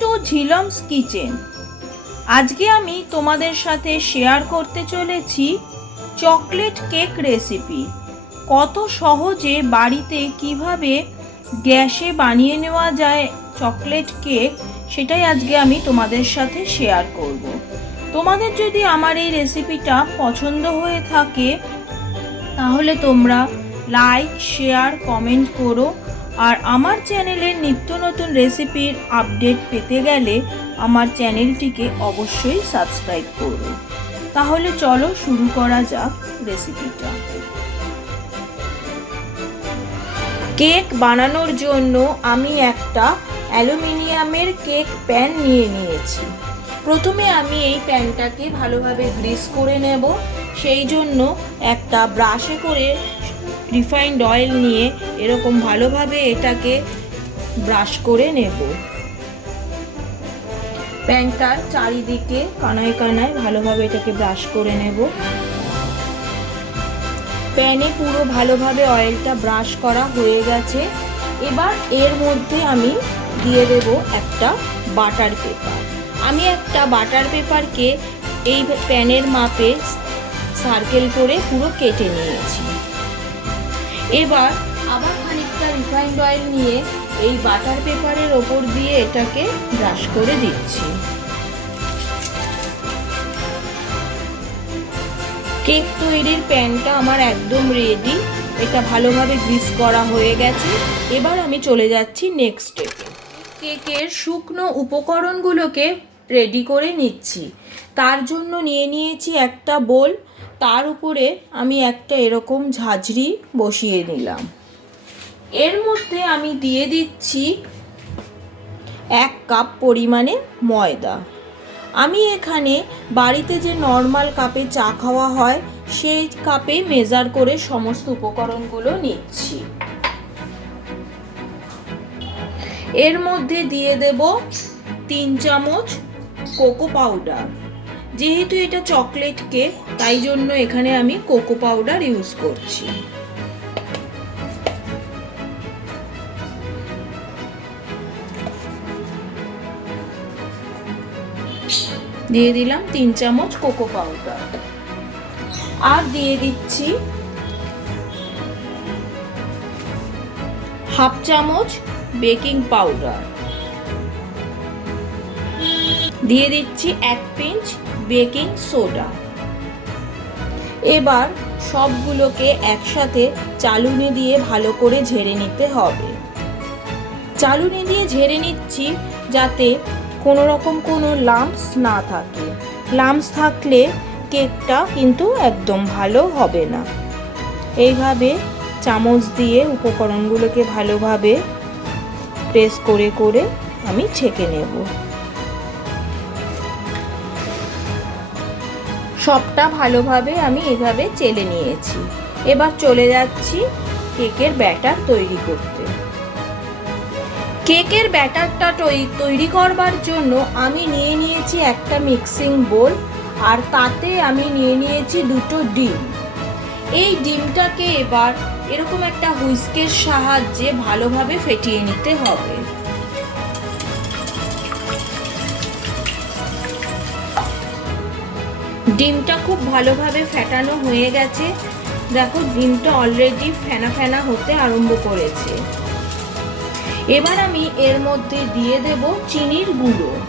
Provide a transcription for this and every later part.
Two Jhilam's kitchen. আজকে আমি তোমাদের সাথে শেয়ার করতে চলেছি চকলেট কেক রেসিপি কত সহজে বাড়িতে কীভাবে গ্যাসে বানিয়ে নেওয়া যায় চকলেট কেক সেটাই আজকে আমি তোমাদের সাথে শেয়ার করব। তোমাদের যদি আমার এই রেসিপিটা পছন্দ হয়ে থাকে, তাহলে তোমরা লাইক শেয়ার কমেন্ট করো। আর আমার চ্যানেলের নিত্য নতুন রেসিপির আপডেট পেতে গেলে আমার চ্যানেলটিকে অবশ্যই সাবস্ক্রাইব করো তাহলে চলো শুরু করা যাক রেসিপিটা। কেক বানানোর জন্য আমি একটা অ্যালুমিনিয়ামের কেক প্যান নিয়ে নিয়েছি। প্রথমে আমি এই প্যানটাকে ভালোভাবে গ্রিস করে নেব। সেই জন্য একটা ব্রাশে করে রিফাইন্ড অয়েল নিয়ে এরকম ভালোভাবে এটাকে ব্রাশ করে নেব। প্যানটার চারিদিকে কানায় কানায় ভালোভাবে এটাকে ব্রাশ করে নেব। প্যানে পুরো ভালোভাবে অয়েলটা ব্রাশ করা হয়ে গেছে। এবার এর মধ্যে আমি দিয়ে দেব একটা বাটার পেপার আমি একটা বাটার পেপারকে এই প্যানের মাপে সার্কেল করে পুরো কেটে নিয়েছি। এবার আবার খানিকটা রিফাইন্ড অয়েল নিয়ে এই বাটার পেপারের ওপর দিয়ে এটাকে ব্রাশ করে দিচ্ছি। কেক তৈরির প্যানটা আমার একদম রেডি এটা ভালোভাবে গ্রিস করা হয়ে গেছে। এবার আমি চলে যাচ্ছি নেক্সট স্টেপে কেকের শুকনো উপকরণগুলোকে রেডি করে নিচ্ছি। তার জন্য নিয়ে নিয়েছি একটা বোল তার উপরে আমি একটা এরকম ঝাঁঝরি বসিয়ে নিলাম। এর মধ্যে আমি দিয়ে দিচ্ছি এক কাপ পরিমাণে ময়দা। আমি এখানে বাড়িতে যে নর্মাল কাপে চা খাওয়া হয়, সেই কাপে মেজার করে সমস্ত উপকরণগুলো নিচ্ছি। এর মধ্যে দিয়ে দেব তিন চামচ কোকো পাউডার। যেহেতু এটা চকলেট কেক তাই জন্য এখানে আমি কোকো পাউডার ইউজ করছি। দিয়ে দিলাম তিন চামচ কোকো পাউডার আর দিয়ে দিচ্ছি হাফ চামচ বেকিং পাউডার দিয়ে দিচ্ছি এক পিঞ্চ বেকিং সোডা। এবার সবগুলোকে একসাথে চালুনি দিয়ে ভালো করে ঝেড়ে নিতে হবে। চালুনি দিয়ে ঝেড়ে নিচ্ছি যাতে কোনো রকম কোনো লাম্পস না থাকে। লাম্পস থাকলে কেকটা কিন্তু একদম ভালো হবে না। এইভাবে চামচ দিয়ে উপকরণগুলোকে ভালোভাবে প্রেস করে করে আমি ছেঁকে নেব। সবটা ভালোভাবে আমি এভাবে চেলে নিয়েছি। এবার চলে যাচ্ছি কেকের ব্যাটার তৈরি করতে। কেকের ব্যাটারটা তৈরি করবার জন্য আমি নিয়ে নিয়েছি একটা মিক্সিং বোল আর তাতে আমি নিয়ে নিয়েছি দুটো ডিম। এই ডিমটাকে এবার এরকম একটা হুইস্কের সাহায্যে ভালোভাবে ফেটিয়ে নিতে হবে। ডিমটা খুব ভালোভাবে ফেটানো হয়ে গেছে। দেখো, ডিমটা অলরেডি ফেনা ফেনা হতে আরম্ভ করেছে। এবার আমি এর মধ্যে দিয়ে দেব চিনির গুঁড়ো।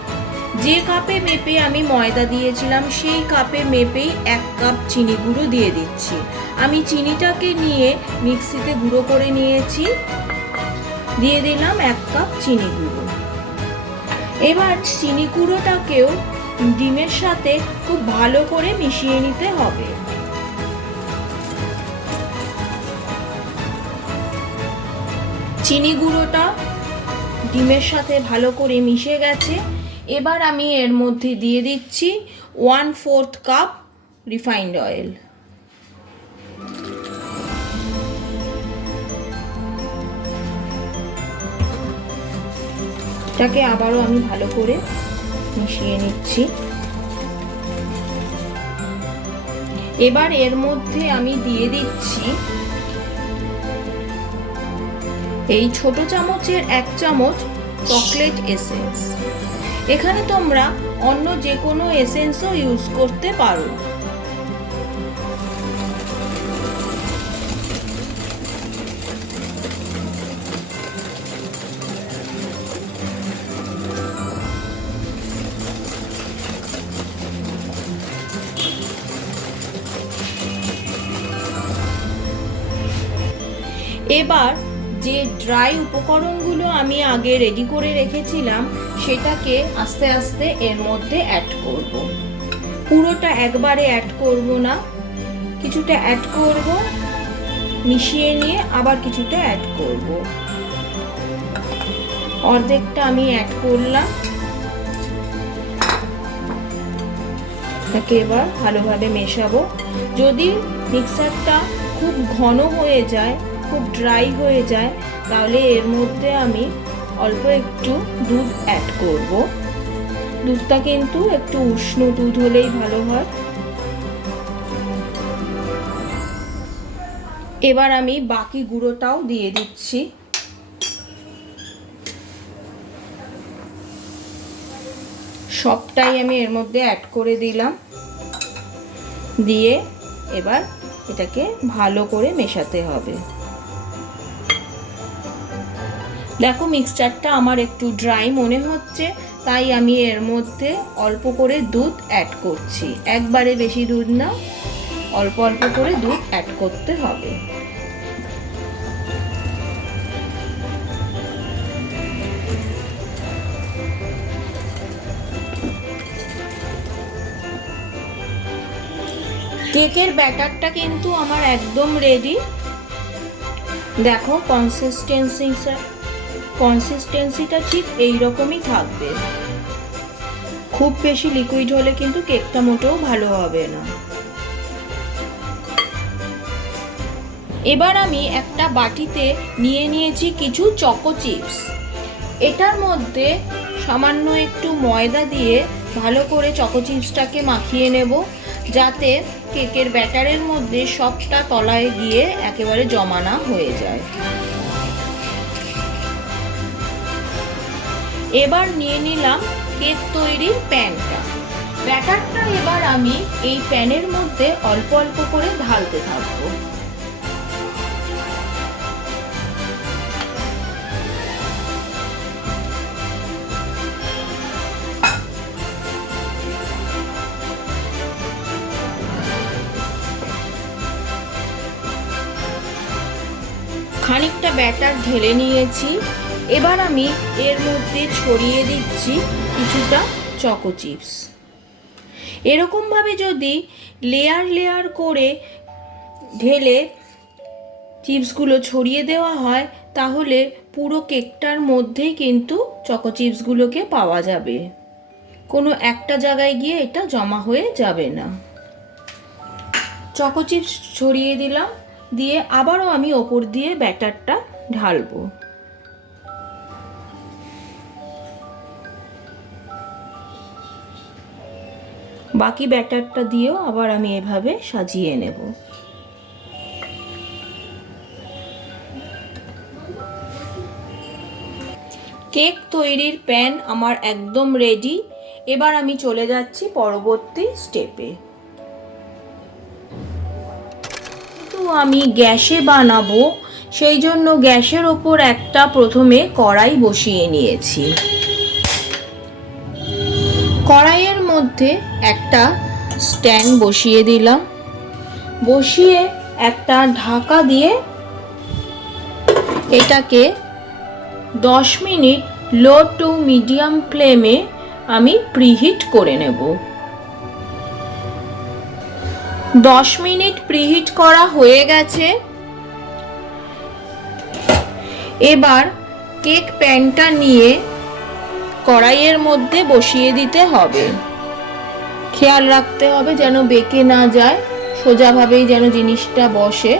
যে কাপে মেপে আমি ময়দা দিয়েছিলাম, সেই কাপে মেপেই এক কাপ চিনি গুঁড়ো দিয়ে দিচ্ছি। আমি চিনিটাকে নিয়ে মিক্সিতে গুঁড়ো করে নিয়েছি। দিয়ে দিলাম এক কাপ চিনি গুঁড়ো। এবার চিনি গুঁড়োটাকেও ডিমের সাথে খুব ভালো করে মিশিয়ে নিতে হবে। চিনি গুঁড়োটা ডিমের সাথে ভালো করে মিশে গেছে। এবার আমি এর মধ্যে দিয়ে দিচ্ছি one fourth cup refined oil. এটাকে আবারও আমি ভালো করে মিশিয়ে নিচ্ছি। এবার এর মধ্যে আমি দিয়ে দিচ্ছি এই ছোট চামচের এক চামচ চকলেট এসেন্স। এখানে তোমরা অন্য যে কোনো এসেন্সও ইউজ করতে পারো। এবার যে ড্রাই উপকরণগুলো আমি আগে রেডি করে রেখেছিলাম, সেটাকে আস্তে আস্তে এর মধ্যে অ্যাড করব। পুরোটা একবারে অ্যাড করব না। কিছুটা অ্যাড করব, মিশিয়ে নিয়ে আবার কিছুটা অ্যাড করব। অর্ধেকটা আমি অ্যাড করলাম। এটাকে এবার ভালোভাবে মেশাবো। যদি মিক্সারটা খুব ঘন হয়ে যায় খুব ড্রাই হয়ে যায়, তাহলে এর মধ্যে আমি অল্প একটু দুধ অ্যাড করব। দুধটা কিন্তু একটু উষ্ণ দুধ হলেই ভালো হয়। এবার আমি বাকি গুঁড়োটাও দিয়ে দিচ্ছি। সবটাই আমি এর মধ্যে অ্যাড করে দিলাম। দিয়ে এবার এটাকে ভালো করে মেশাতে হবে। দেখো মিক্সচারটা আমার একটু ড্রাই মনে হচ্ছে, তাই আমি এর মধ্যে অল্প করে দুধ অ্যাড করছি। একবারে বেশি দুধ না, অল্প অল্প করে দুধ অ্যাড করতে হবে। কেকের ব্যাটারটা কিন্তু আমার একদম রেডি দেখো কনসিস্টেন্সিটা কনসিস্টেন্সিটা ঠিক এই রকমই থাকবে। খুব বেশি লিকুইড হলে কিন্তু কেকটা মোটেও ভালো হবে না। এবার আমি একটা বাটিতে নিয়ে নিয়েছি কিছু চকো চিপস এটার মধ্যে সামান্য একটু ময়দা দিয়ে ভালো করে চকো চিপসটাকে মাখিয়ে নেব, যাতে কেকের ব্যাটারের মধ্যে সবটা তলায় গিয়ে একেবারে জমানা হয়ে যায়। এবার নিয়ে নিলাম কেক তৈরির প্যানটা। ব্যাটারটা এবার আমি এই প্যানের মধ্যে অল্প অল্প করে ঢালতে থাকব। খানিকটা ব্যাটার ঢেলে নিয়েছি। এবার আমি এর মধ্যে ছড়িয়ে দিচ্ছি কিছুটা চকো চিপস এরকমভাবে যদি লেয়ার লেয়ার করে ঢেলে চিপসগুলো ছড়িয়ে দেওয়া হয়, তাহলে পুরো কেকটার মধ্যেই কিন্তু চকো চিপসগুলোকে পাওয়া যাবে। কোনো একটা জায়গায় গিয়ে এটা জমা হয়ে যাবে না। চকো চিপস ছড়িয়ে দিলাম, দিয়ে আবারও আমি ওপর দিয়ে ব্যাটারটা ঢালবো। বাকি ব্যাটারটা দিয়েও আবার আমি এভাবে সাজিয়ে নেব। কেক তৈরির প্যান আমার একদম রেডি। এবার আমি চলে যাচ্ছি পরবর্তী স্টেপে। তো আমি গ্যাসে বানাবো, সেই জন্য গ্যাসের ওপর একটা প্রথমে কড়াই বসিয়ে নিয়েছি। কড়াইয়ের মধ্যে একটা স্ট্যান্ড বসিয়ে দিলাম। বসিয়ে একটা ঢাকা দিয়ে এটাকে দশ মিনিট লো টু মিডিয়াম ফ্লেমে আমি প্রিহিট করে নেব। দশ মিনিট প্রিহিট করা হয়ে গেছে। এবার কেক প্যানটা নিয়ে কড়াইয়ের মধ্যে বসিয়ে দিতে হবে। খেয়াল রাখতে হবে যেন বেঁকে না যায়, সোজাভাবেই যেন জিনিসটা বসে।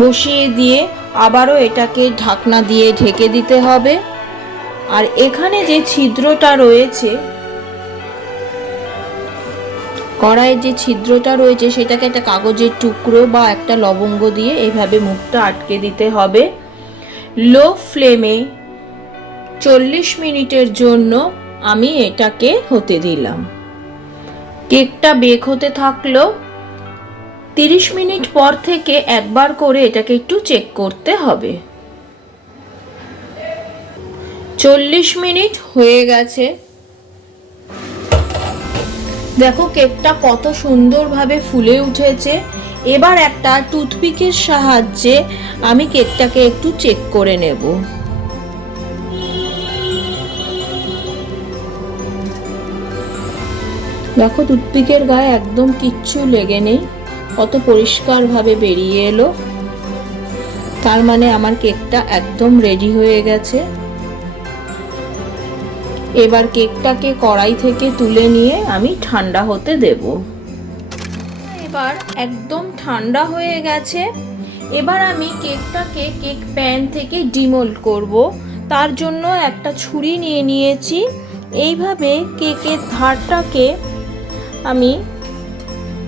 বসিয়ে দিয়ে আবারও এটাকে ঢাকনা দিয়ে ঢেকে দিতে হবে। আর এখানে যে ছিদ্রটা রয়েছে, কড়াইয়ের যে ছিদ্রটা রয়েছে, সেটাকে একটা কাগজের টুকরো বা একটা লবঙ্গ দিয়ে এইভাবে মুখটা আটকে দিতে হবে। লো ফ্লেমে চল্লিশ মিনিটের জন্য আমি এটাকে হতে দিলাম। কেকটা বেক হতে থাকল। তিরিশ মিনিট পর থেকে একবার করে এটাকে একটু চেক করতে হবে। চল্লিশ মিনিট হয়ে গেছে। দেখো কেকটা কত সুন্দরভাবে ফুলে উঠেছে। এবার একটা টুথপিকের সাহায্যে আমি কেকটাকে একটু চেক করে নেব। দেখো টুথপিকের গায়ে একদম কিচ্ছু লেগে নেই, কত পরিষ্কারভাবে বেরিয়ে এলো। তার মানে আমার কেকটা একদম রেডি হয়ে গেছে। এবার কেকটাকে কড়াই থেকে তুলে নিয়ে আমি ঠান্ডা হতে দেব। এবার একদম ঠান্ডা হয়ে গেছে। এবার আমি কেকটাকে কেক প্যান থেকে ডিমোল্ড করব। তার জন্য একটা ছুরি নিয়ে নিয়েছি। এইভাবে কেকের ধারটাকে আমি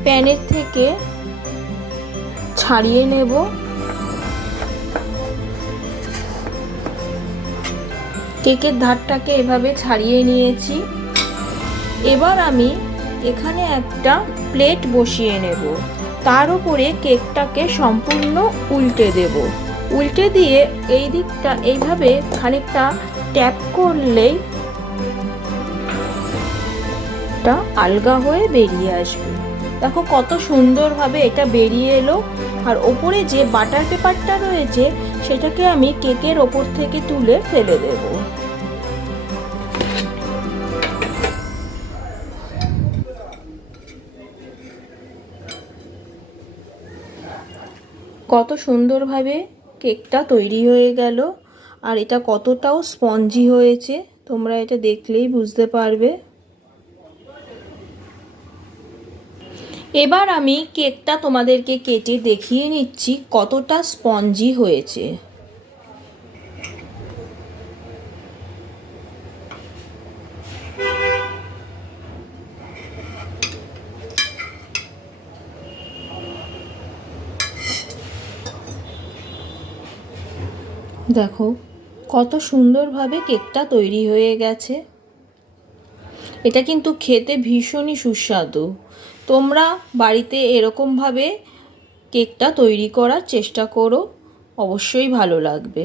প্যানের থেকে ছাড়িয়ে নেব। কেকের ধারটাকে এভাবে ছাড়িয়ে নিয়েছি। এবার আমি এখানে একটা প্লেট বসিয়ে নেব। তার উপরে কেকটাকে সম্পূর্ণ উল্টে দেব। উল্টে দিয়ে এই দিকটা এইভাবে খানিকটা ট্যাপ করলেই এটা আলগা হয়ে বেরিয়ে আসবে। দেখো কত সুন্দরভাবে এটা বেরিয়ে এলো। আর ওপরে যে বাটার পেপারটা রয়েছে, সেটাকে আমি কেকের ওপর থেকে তুলে ফেলে দেব। কত সুন্দরভাবে কেকটা তৈরি হয়ে গেল। আর এটা কতটাও স্পঞ্জি হয়েছে, তোমরা এটা দেখলেই বুঝতে পারবে। এবার আমি কেকটা তোমাদেরকে কেটে দেখিয়ে নিচ্ছি কতটা স্পঞ্জি হয়েছে। দেখো, কত সুন্দরভাবে কেকটা তৈরি হয়ে গেছে। এটা কিন্তু খেতে ভীষণই সুস্বাদু। তোমরা বাড়িতে এরকমভাবে কেকটা তৈরি করার চেষ্টা করো অবশ্যই ভালো লাগবে।